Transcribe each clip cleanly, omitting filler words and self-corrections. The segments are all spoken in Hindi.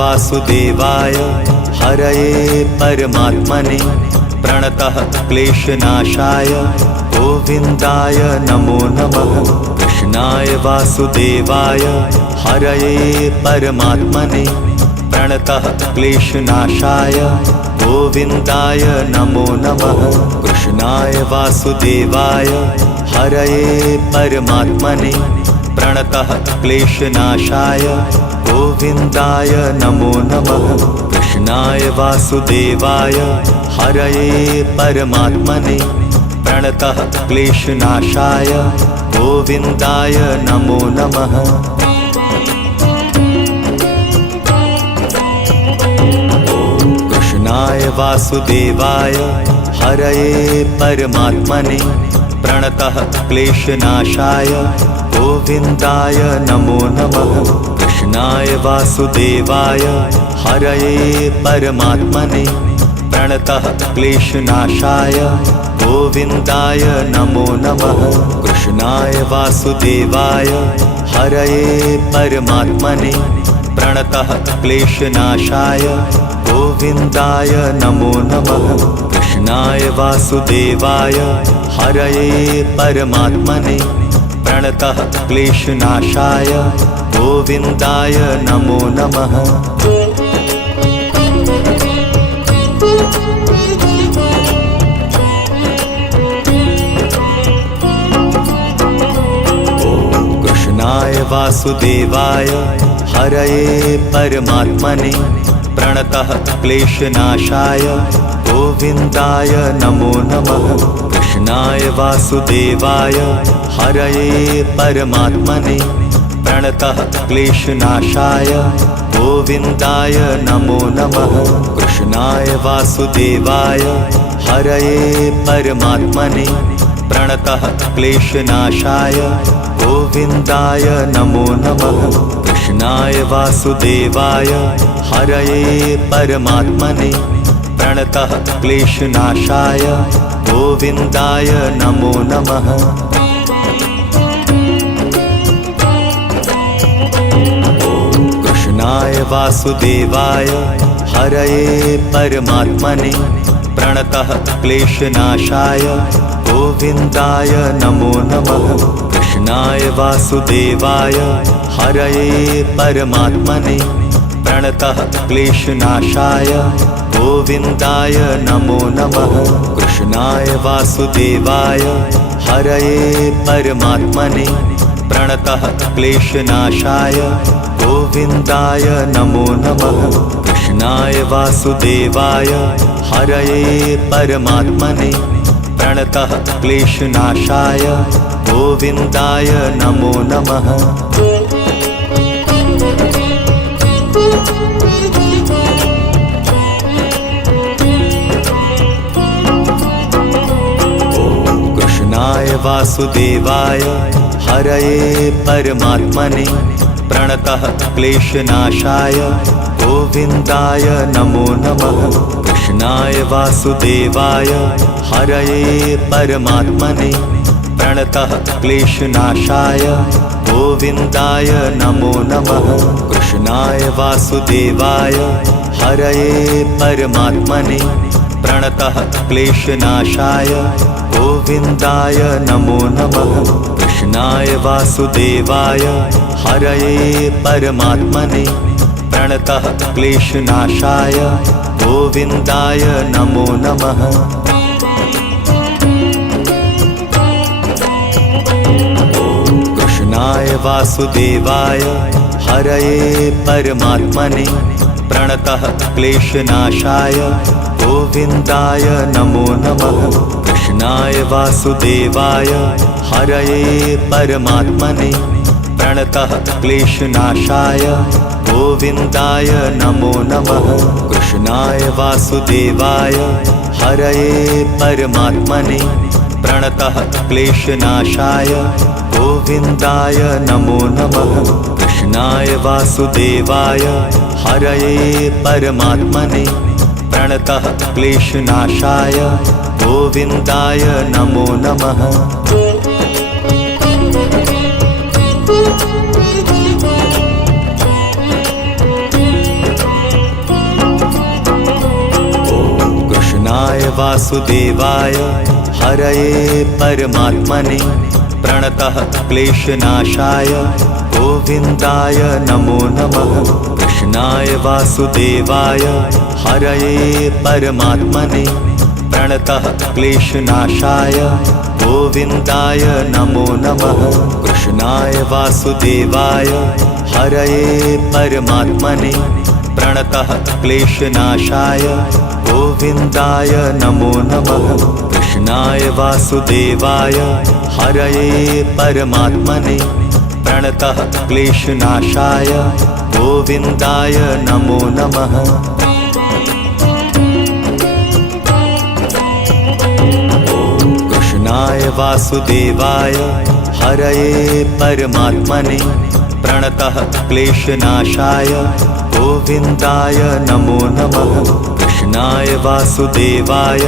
वासुदेवाय हरये परमात्मने प्रणतः क्लेशनाशाय गोविन्दाय नमो नमः। कृष्णाय वासुदेवाय हरये परमात्मने प्रणतः क्लेशनाशाय गोविन्दाय नमो नमः। कृष्णाय वासुदेवाय हरये परमात्मने प्रणतः क्लेशनाशाय गोविन्दाय नमो नमः। कृष्णाय वासुदेवाय हरये परमात्मने प्रणतः क्लेशनाशाय गोविन्दाय नमो नमः। कृष्णाय वासुदेवाय हरये परमात्मने प्रणतः क्लेशनाशाय गोविन्दाय नमो नमः। कृष्णाय वासुदेवाय हरये परमात्मने प्रणतः क्लेशनाशाय गोविन्दाय नमो नमः। कृष्णाय वासुदेवाय हरये परमात्मने प्रणतः क्लेशनाशाय गोविन्दाय नमो नमः। कृष्णाय वासुदेवाय हरये परमात्मने प्रणतः क्लेशनाशाय गोविन्दाय नमो नमः। कृष्णाय वासुदेवाय हरये परमात्मने प्रणतः क्लेशनाशाय गोविन्दाय नमो नमः। कृष्णाय वासुदेवाय हरये परमात्मने प्रणतः क्लेशनाशाय गोविन्दाय नमो नमः। कृष्णाय वासुदेवाय हरये परमात्मने प्रणतः क्लेशनाशाय गोविन्दाय नमो नमः। कृष्णाय वासुदेवाय हरये परमात्मने प्रणतः क्लेशनाशाय गोविन्दाय नमो नमः। कृष्णाय वासुदेवाय हरये परमात्मने प्रणतः क्लेशनाशाय गोविन्दाय नमो नमः। कृष्णाय वासुदेवाय हरये परमात्मने प्रणतः क्लेशनाशाय गोविन्दाय नमो नमः। कृष्णाय वासुदेवाय हरये परमात्मने प्रणतः क्लेशनाशाय गोविन्दाय नमो नमः। कृष्णाय वासुदेवाय हरये परमात्मने प्रणतः क्लेशनाशाय गोविन्दाय नमो नमः। कृष्णाय वासुदेवाय हरये परमात्मने प्रणतः क्लेशनाशाय गोविन्दाय नमो नमः। कृष्णाय वासुदेवाय हरये परमात्मने प्रणतः क्लेशनाशाय गोविन्दाय नमो नमः। कृष्णाय वासुदेवाय हरये परमात्मने प्रणतः क्लेशनाशाय गोविन्दाय नमो नमः। कृष्णाय वासुदेवाय हरये परमात्मने प्रणतः क्लेशनाशाय गोविन्दाय नमो नमः। कृष्णाय वासुदेवाय हरये परमात्मने प्रणतः क्लेशनाशाय गोविन्दाय नमो नमः। कृष्णाय वासुदेवाय हरये परमात्मने प्रणतः क्लेशनाशाय गोविन्दाय नमो नमः। कृष्णाय वासुदेवाय हरये परमात्मने प्रणतः क्लेशनाशाय गोविन्दाय नमो नमः। कृष्णाय वासुदेवाय हरये परमात्मने प्रणतः क्लेशनाशाय गोविन्दाय नमो नमः। कृष्णाय वासुदेवाय हरये परमात्मने प्रणतः क्लेशनाशाय गोविन्दाय नमो नमः। कृष्णाय वासुदेवाय हरये परमात्मने प्रणतः क्लेशनाशाय गोविन्दाय नमो नमः। कृष्णाय वासुदेवाय हरये परमात्मने प्रणतः क्लेशनाशाय गोविन्दाय नमो नमः। कृष्णाय वासुदेवाय हरये परमात्मने प्रणतः क्लेशनाशाय गोविन्दाय नमो नमः। कृष्णाय वासुदेवाय हरये परमात्मने प्रणतः क्लेशनाशाय गोविन्दाय नमो नमः। कृष्णाय वासुदेवाय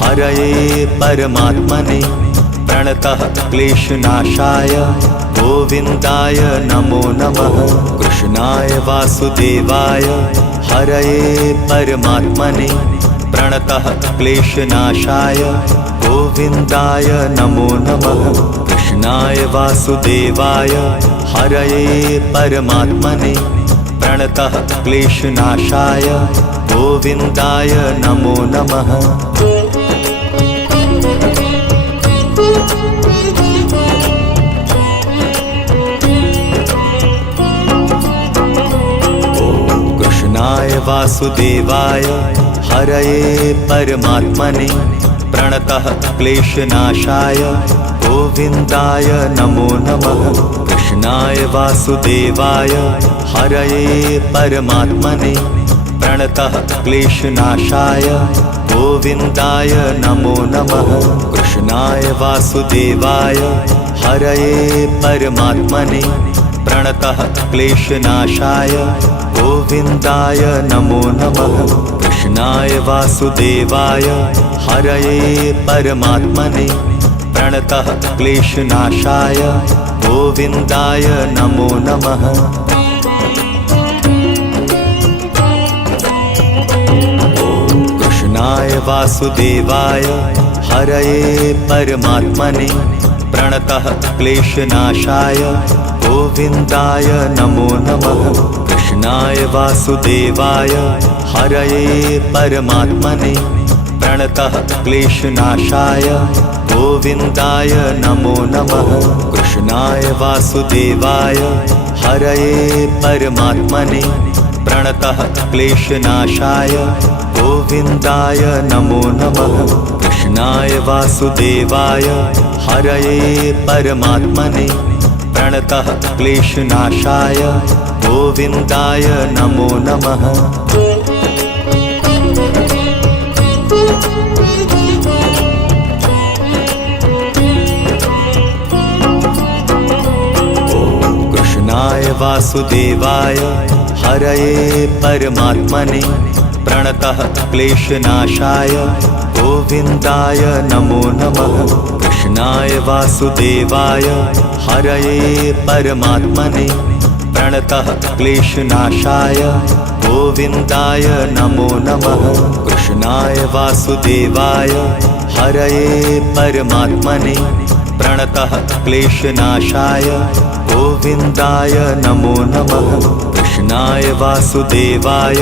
हरये परमात्मने प्रणतः क्लेशनाशाय गोविन्दाय नमो नमः। कृष्णाय वासुदेवाय हरये परमात्मने प्रणतः क्लेशनाशाय गोविन्दाय नमो नमः। कृष्णाय वासुदेवाय हरये परमात्मने प्रणतः क्लेशनाशाय गोविन्दाय नमो नमः। कृष्णाय वासुदेवाय हरये परमात्मने प्रणतः क्लेशनाशाय गोविन्दाय नमो नमः। कृष्णाय वासुदेवाय हरये परमात्मने प्रणतः क्लेशनाशाय गोविन्दाय नमो नमः। कृष्णाय वासुदेवाय हरये परमात्मने प्रणतः क्लेशनाशाय गोविन्दाय नमो नमः। कृष्णाय वासुदेवाय हरये परमात्मने प्रणतः क्लेशनाशाय गोविन्दाय नमो नमः। कृष्णाय वासुदेवाय हरये परमात्मने प्रणतः क्लेशनाशाय गोविन्दाय नमो नमः। कृष्णाय वासुदेवाय हरये परमात्मने प्रणतः क्लेशनाशाय गोविन्दाय नमो नमः। कृष्णाय वासुदेवाय हरये परमात्मने प्रणतः क्लेशनाशाय गोविन्दाय नमो नमः। कृष्णाय वासुदेवाय हरये परमात्मने प्रणतः क्लेशनाशाय गोविन्दाय नमो नमः। कृष्णाय वासुदेवाय हरये परमात्मने प्रणतः क्लेशनाशाय गोविन्दाय नमो नमः। कृष्णाय वासुदेवाय हरये परमात्मने प्रणतः क्लेशनाशाय गोविन्दाय नमो नमः। कृष्णाय वासुदेवाय हरये परमात्मने प्रणतः क्लेशनाशाय गोविन्दाय नमो नमः। कृष्णाय वासुदेवाय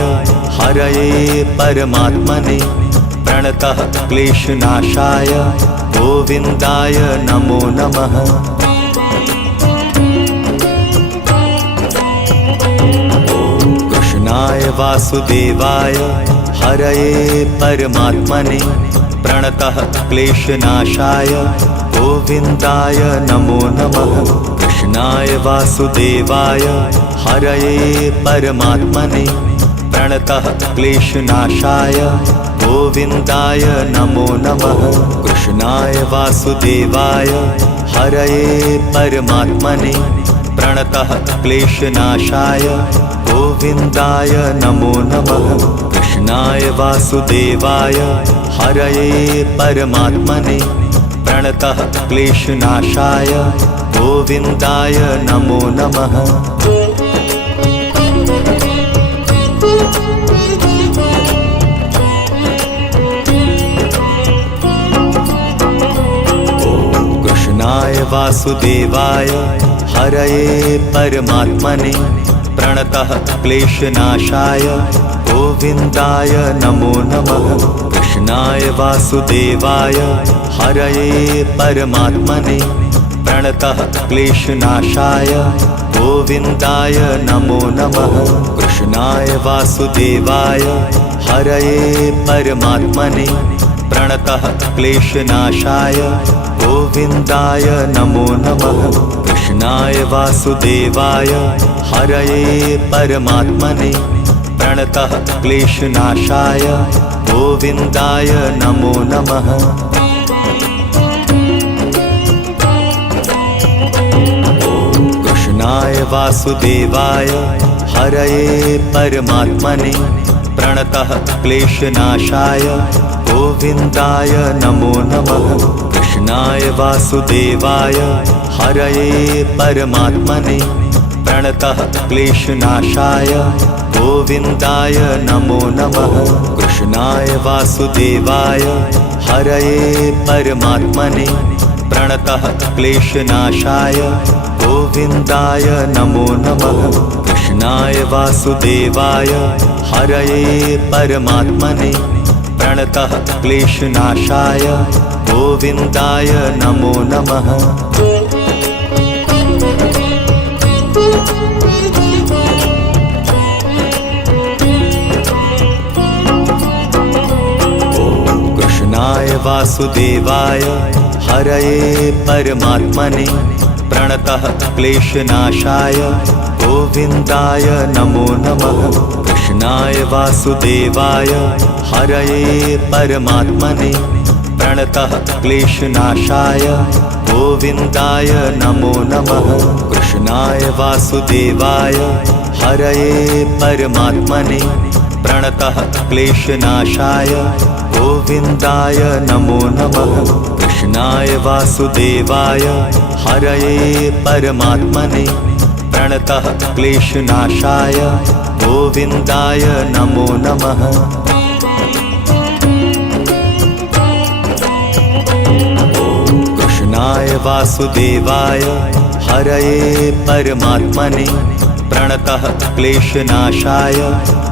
हरये परमात्मने प्रणतः क्लेशनाशाय गोविन्दाय नमो नमः। कृष्णाय वासुदेवाय हरये परमात्मने प्रणतः क्लेशनाशाय गोविन्दाय नमो नमः। कृष्णाय वासुदेवाय हरये परमात्मने प्रणतः क्लेशनाशाय गोविन्दाय नमो नमः। कृष्णाय वासुदेवाय हरये परमात्मने प्रणतः क्लेशनाशाय गोविन्दाय नमो नमः। कृष्णाय वासुदेवाय हरये परमात्मने प्रणतः क्लेशनाशाय गोविन्दाय नमो नमः। वासुदेवाय हरये परमात्मने प्रणतः क्लेशनाशाय गोविन्दाय नमो नमः। कृष्णाय वासुदेवाय हरये परमात्मने प्रणतः क्लेशनाशाय गोविन्दाय नमो नमः। कृष्णाय वासुदेवाय हरये परमात्मने प्रणतः क्लेशनाशाय गोविन्दाय नमो नमः। कृष्णाय वासुदेवाय हरये परमात्मने प्रणतः क्लेशनाशाय गोविन्दाय नमो नमः। कृष्णाय वासुदेवाय हरये परमात्मने प्रणतः क्लेशनाशाय गोविन्दाय नमो नमः। कृष्णाय वासुदेवाय हरये परमात्मने प्रणतः क्लेशनाशाय गोविन्दाय नमो नमः। कृष्णाय वासुदेवाय हरये परमात्मने प्रणतः क्लेशनाशाय गोविन्दाय नमो नमः। कृष्णाय वासुदेवाय हरये परमात्मने प्रणतः क्लेशनाशाय गोविन्दाय नमो नमः। कृष्णाय वासुदेवाय हरये परमात्मने प्रणतः क्लेशनाशाय गोविन्दाय नमो नमः। कृष्णाय वासुदेवाय हरये परमात्मने प्रणतः क्लेशनाशाय गोविन्दाय नमो नमः। कृष्णाय वासुदेवाय हरये परमात्मने प्रणतः क्लेशनाशाय गोविन्दाय नमो नमः। कृष्णाय वासुदेवाय हरये परमात्मने प्रणतः क्लेशनाशाय गोविन्दाय नमो नमः। कृष्णाय वासुदेवाय हरये परमात्मने प्रणतः क्लेशनाशाय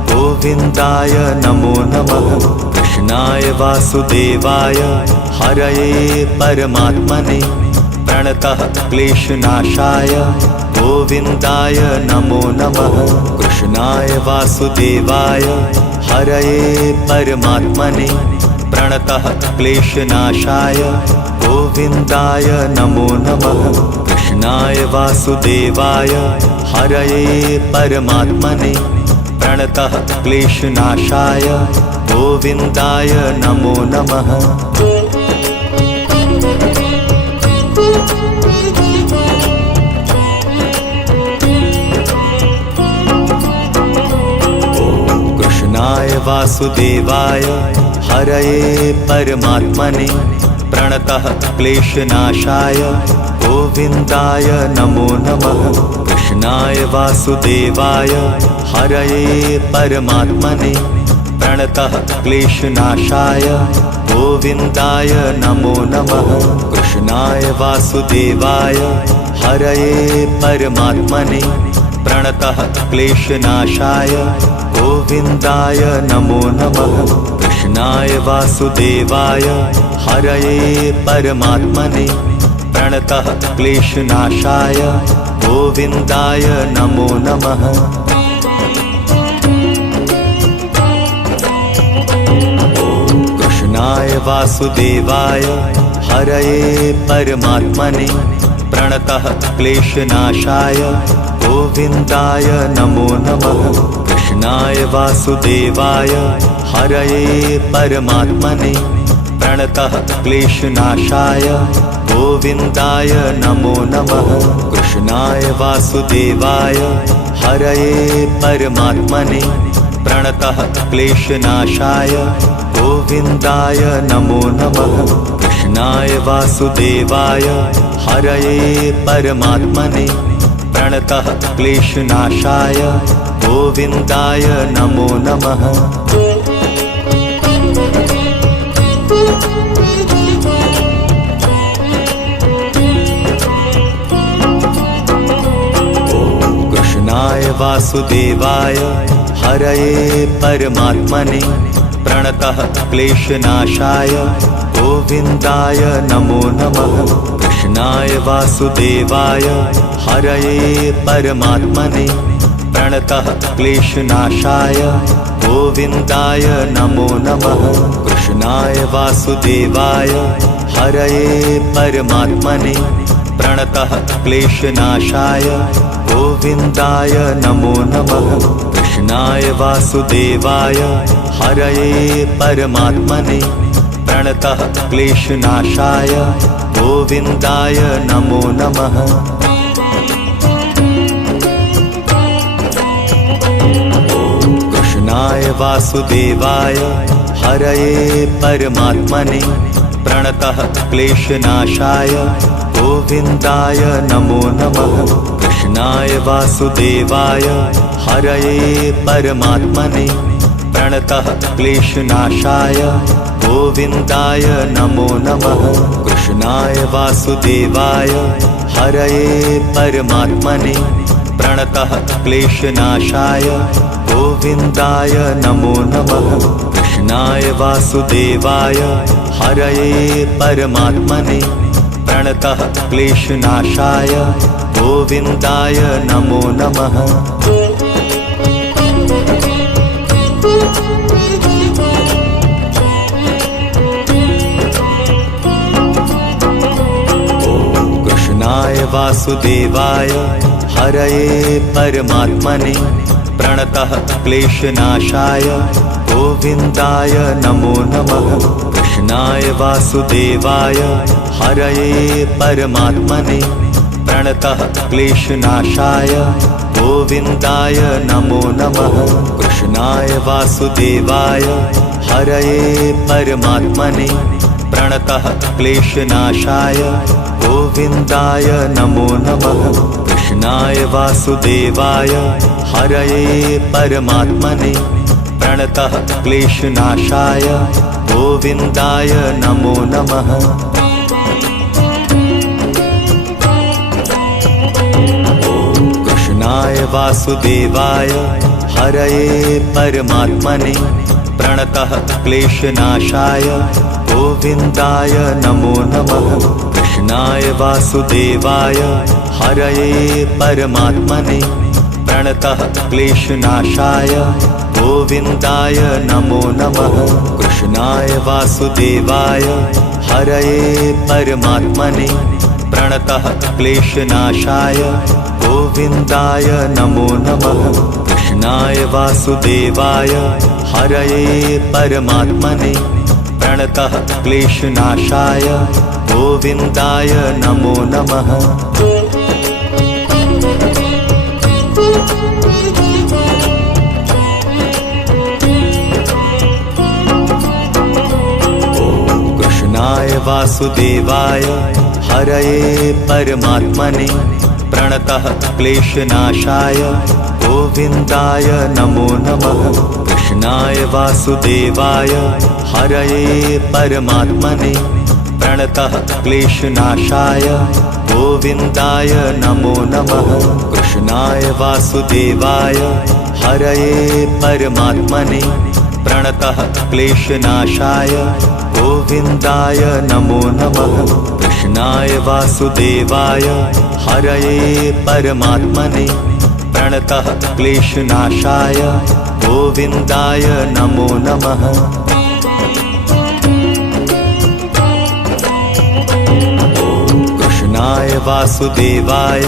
गोविन्दाय नमो नमः। कृष्णाय वासुदेवाय हरये परमात्मने प्रणतः क्लेशनाशाय गोविन्दाय नमो नमः। कृष्णाय वासुदेवाय हरये परमात्मने प्रणतः क्लेशनाशाय गोविन्दाय नमो नमः। कृष्णाय वासुदेवाय हरये परमात्मने प्रणतः क्लेशनाशाय गोविन्दाय नमो नमः। कृष्णाय वासुदेवाय हरये परमात्मने प्रणतः क्लेशनाशाय गोविन्दाय नमो नमः। कृष्णाय वासुदेवाय हरये परमात्मने प्रणतः क्लेशनाशाय गोविन्दाय नमो नमः। कृष्णाय वासुदेवाय हरये परमात्मने प्रणतः क्लेशनाशाय गोविन्दाय नमो नमः। कृष्णाय वासुदेवाय हरये परमात्मने प्रणतः क्लेशनाशाय गोविन्दाय नमो नमः। कृष्णाय वासुदेवाय हरये परमात्मने प्रणतः क्लेशनाशाय गोविन्दाय नमो नमः। कृष्णाय वासुदेवाय हरये परमात्मने प्रणतः क्लेशनाशाय गोविन्दाय नमो नमः। कृष्णाय वासुदेवाय हरये परमात्मने प्रणतः क्लेशनाशाय गोविन्दाय नमो नमः। कृष्णाय वासुदेवाय हरये परमात्मने प्रणतः क्लेशनाशाय गोविन्दाय नमो नमः। वासुदेवाय हरये परमात्मने प्रणतः क्लेशनाशाय गोविन्दाय नमो नमः। कृष्णाय वासुदेवाय हरये परमात्मने प्रणतः क्लेशनाशाय गोविन्दाय नमो नमः। कृष्णाय वासुदेवाय हरये परमात्मने प्रणतः क्लेशनाशाय गोविन्दाय नमो नमः। कृष्णाय वासुदेवाय हरये परमात्मने प्रणतः क्लेशनाशाय गोविन्दाय नमो नमः। कृष्णाय वासुदेवाय हरये परमात्मने प्रणतः क्लेशनाशाय गोविन्दाय नमो नमः। कृष्णाय वासुदेवाय हरये परमात्मने प्रणतः क्लेशनाशाय गोविन्दाय नमो नमः। कृष्णाय वासुदेवाय हरये परमात्मने प्रणतः क्लेशनाशाय गोविन्दाय नमो नमः। कृष्णाय वासुदेवाय हरये परमात्मने प्रणतः क्लेशनाशाय गोविन्दाय नमो नमः। कृष्णाय वासुदेवाय हरये परमात्मने प्रणतः क्लेशनाशाय गोविन्दाय नमो नमः। कृष्णाय वासुदेवाय हरये परमात्मने प्रणतः क्लेशनाशाय गोविन्दाय नमो नमः। कृष्णाय वासुदेवाय हरये परमात्मने प्रणतः क्लेशनाशाय गोविन्दाय नमो नमः। कृष्णाय वासुदेवाय हरये परमात्मने प्रणतः क्लेशनाशाय गोविन्दाय नमो नमः। कृष्णाय वासुदेवाय हरये परमात्मने प्रणतः क्लेशनाशाय गोविन्दाय नमो नमः। कृष्णाय वासुदेवाय हरये परमात्मने प्रणतः क्लेशनाशाय गोविन्दाय नमो नमः। कृष्णाय वासुदेवाय हरये परमात्मने प्रणतः क्लेशनाशाय गोविन्दाय नमो नमः। कृष्णाय वासुदेवाय हरये परमात्मने प्रणतः क्लेशनाशाय गोविन्दाय नमो नमः। कृष्णाय वासुदेवाय हरये परमात्मने प्रणतः क्लेशनाशाय गोविन्दाय नमो नमः। कृष्णाय वासुदेवाय हरये परमात्मने प्रणतः क्लेशनाशाय गोविन्दाय नमो नमः। कृष्णाय वासुदेवाय हरये परमात्मने प्रणतः क्लेशनाशाय गोविन्दाय नमो नमः। कृष्णाय वासुदेवाय हरये परमात्मने प्रणतः क्लेशनाशाय गोविन्दाय नमो नमः। कृष्णाय वासुदेवाय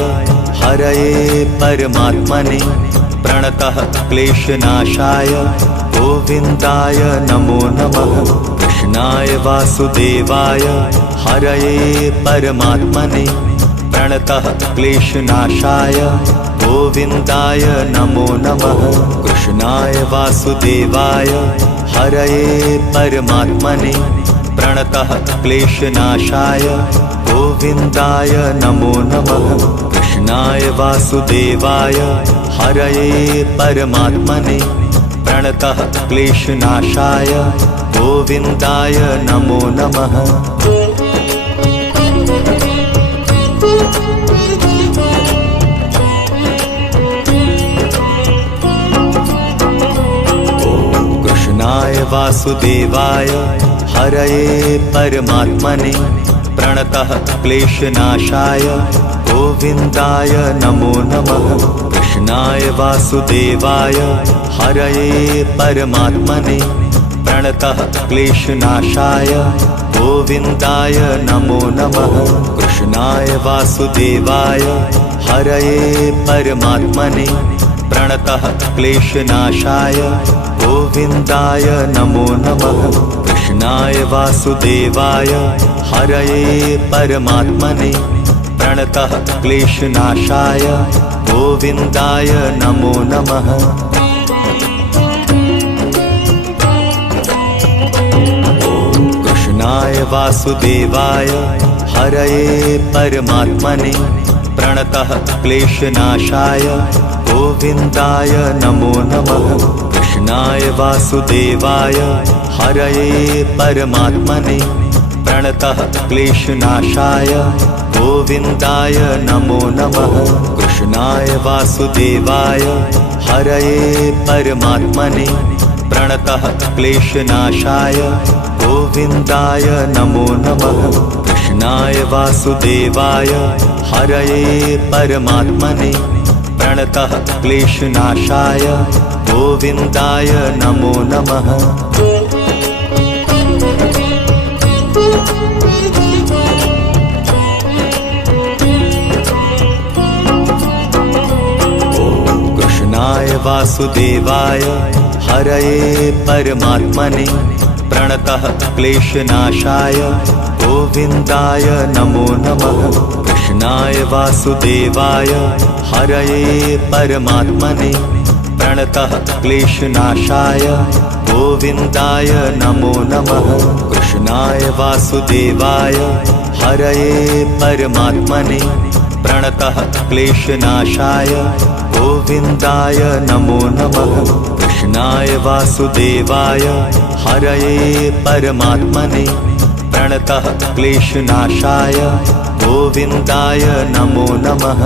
हरये परमात्मने प्रणतः क्लेशनाशाय गोविन्दाय नमो नमः। कृष्णाय वासुदेवाय हरये परमात्मने प्रणतः क्लेशनाशाय गोविन्दाय नमो नमः। कृष्णाय वासुदेवाय हरये परमात्मने प्रणतः क्लेशनाशाय गोविन्दाय नमो नमः। कृष्णाय वासुदेवाय हरये परमात्मने प्रणतः क्लेशनाशाय गोविन्दाय नमो नमः। कृष्णाय वासुदेवाय हरये परमात्मने प्रणतः क्लेशनाशाय गोविन्दाय नमो नमः। कृष्णाय वासुदेवाय हरये परमात्मने प्रणतः क्लेशनाशाय गोविन्दाय नमो नमः। कृष्णाय वासुदेवाय हरये परमात्मने प्रणतः क्लेशनाशाय गोविन्दाय नमो नमः। कृष्णाय वासुदेवाय हरये परमात्मने प्रणतः क्लेशनाशाय गोविन्दाय नमो नमः। कृष्णाय वासुदेवाय हरये परमात्मने प्रणतः क्लेशनाशाय गोविन्दाय नमो नमः। कृष्णाय वासुदेवाय हरये परमात्मने प्रणतः क्लेशनाशाय गोविन्दाय नमो नमः। कृष्णाय वासुदेवाय हरये परमात्मने प्रणतः क्लेशनाशाय गोविन्दाय नमो नमः। कृष्णाय वासुदेवाय हरये परमात्मने प्रणतः क्लेशनाशाय गोविन्दाय नमो नमः। कृष्णाय वासुदेवाय हरये परमात्मने प्रणतः क्लेशनाशाय गोविन्दाय नमो नमः। कृष्णाय वासुदेवाय हरये परमात्मने प्रणतः क्लेशनाशाय गोविन्दाय नमो नमः। कृष्णाय वासुदेवाय हरये परमात्मने प्रणतः क्लेशनाशाय गोविन्दाय नमो नमः। कृष्णाय वासुदेवाय हरये परमात्मने प्रणतः क्लेशनाशाय गोविन्दाय नमो नमः।